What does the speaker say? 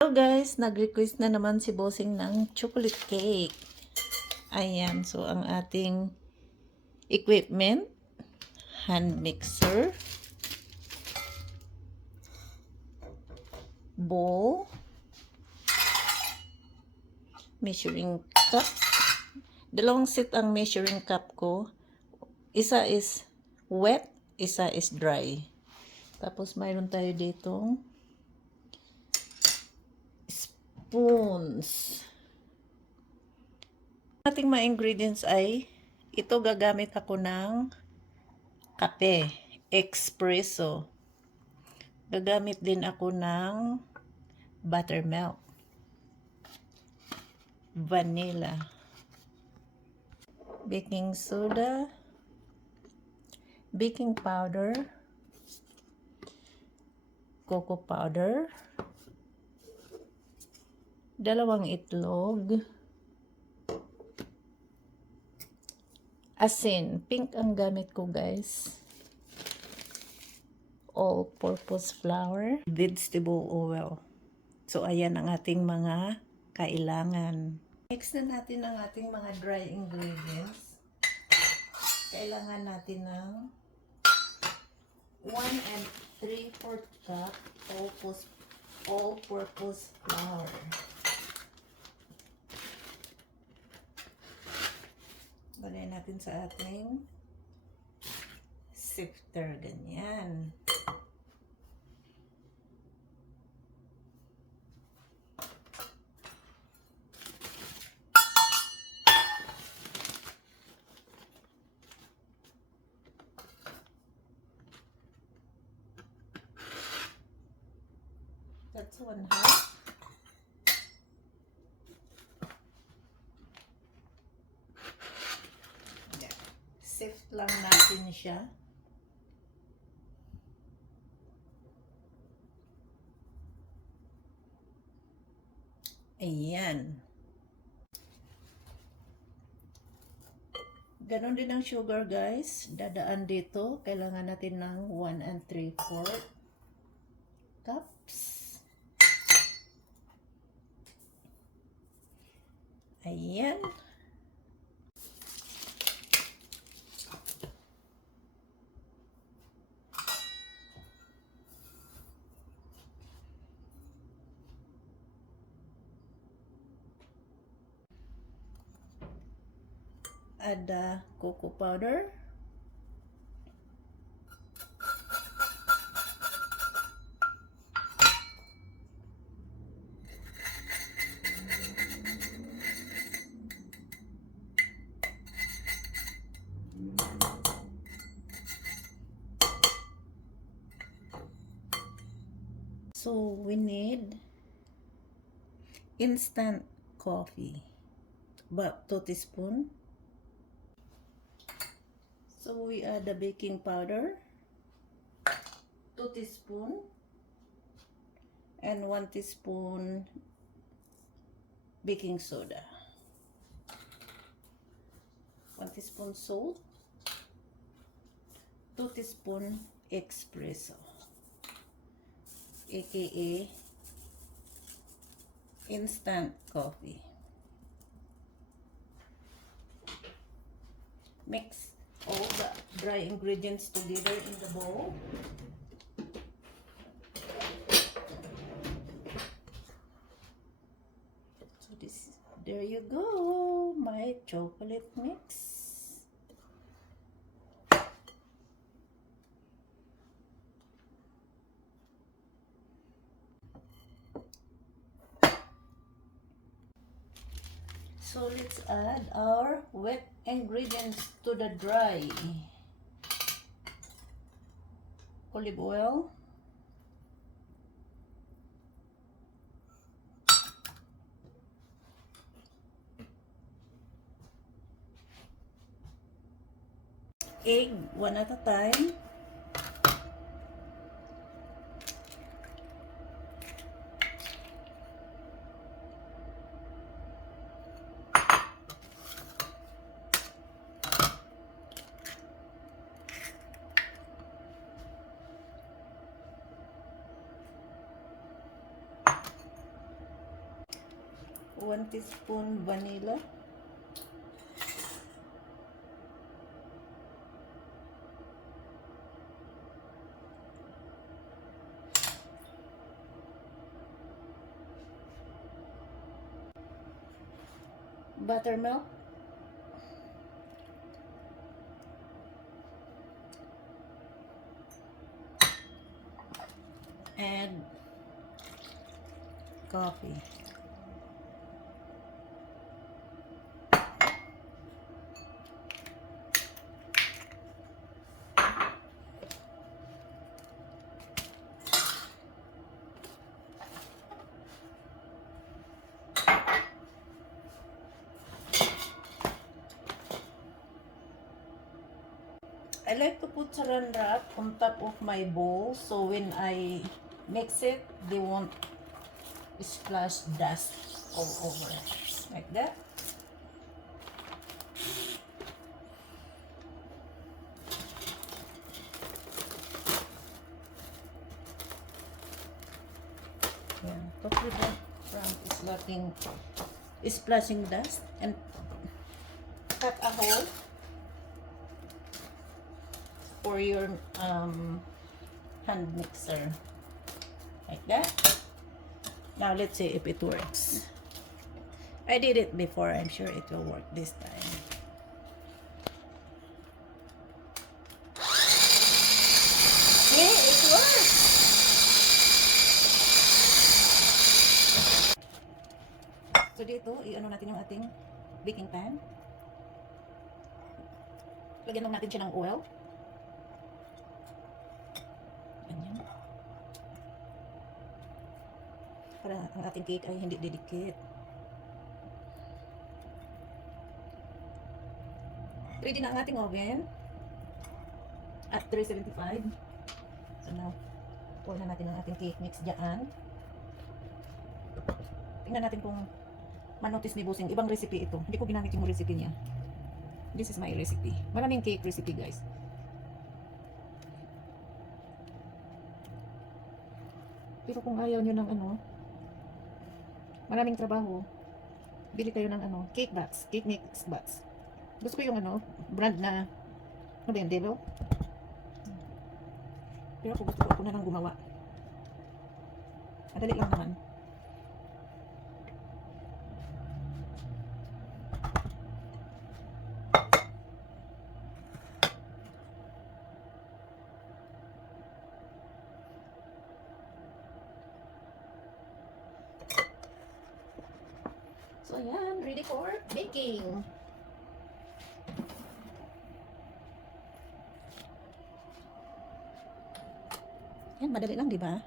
Hello guys, nag-request na naman si Bossing ng chocolate cake. Ayan, so ang ating equipment, hand mixer, bowl, measuring cup. Dalawang set ang measuring cup ko. Isa is wet, isa is dry. Tapos mayroon tayo ditong spoons. Ating mga ingredients ay ito gagamit ako ng kape, espresso. Gagamit din ako ng buttermilk, vanilla, baking soda, baking powder, cocoa powder, dalawang itlog, asin, pink ang gamit ko guys, all-purpose flour, vegetable oil. So ayan ang ating mga kailangan. Mix na natin ang ating mga dry ingredients. Kailangan natin ng 1 3/4 cup all-purpose flour. Balay natin sa ating sifter, ganyan. That's 1/2. Yeah. Sift lang natin siya. Ayan. Ganon din ang sugar guys. Dadaan dito. Kailangan natin ng 1 3/4 cups. Ayan. Add the cocoa powder. So we need instant coffee, about 2 teaspoons. So we add the baking powder, 2 teaspoons, and 1 teaspoon baking soda, 1 teaspoon salt, 2 teaspoon espresso, aka instant coffee. Mix all the dry ingredients together in the bowl. So there you go, my chocolate mix. So let's add our wet ingredients to the dry. Olive oil, egg, one at a time, 1 teaspoon vanilla. Buttermilk. And coffee. I like to put saran wrap on top of my bowl so when I mix it, they won't splash dust all over it. Like that. Yeah, to prevent from splashing dust, and cut a hole for your hand mixer. Like that. Now let's see if it works. I did it before. I'm sure it will work this time. Yeah, it works. So dito, i-ano natin yung ating baking pan. Lagyan lang natin siya ng oil. Ganyan. Para ang ating cake ay hindi didikit. Ready na ang ating oven at 375. So now, pour na natin ang ating cake mix dyan. Tingnan natin kung manotice ni Busing. Ibang recipe ito. Hindi ko ginamit yung recipe niya. This is my recipe. Maraming cake recipe, guys. Pero kung ayaw nyo ng maraming trabaho, bili kayo ng cake box, cake mix box. Gusto ko yung brand na, ano ba yan, Delo? Pero gusto ko ako na lang gumawa. Madali lang naman. So ayan, ready for baking. Yan, madali lang, di ba?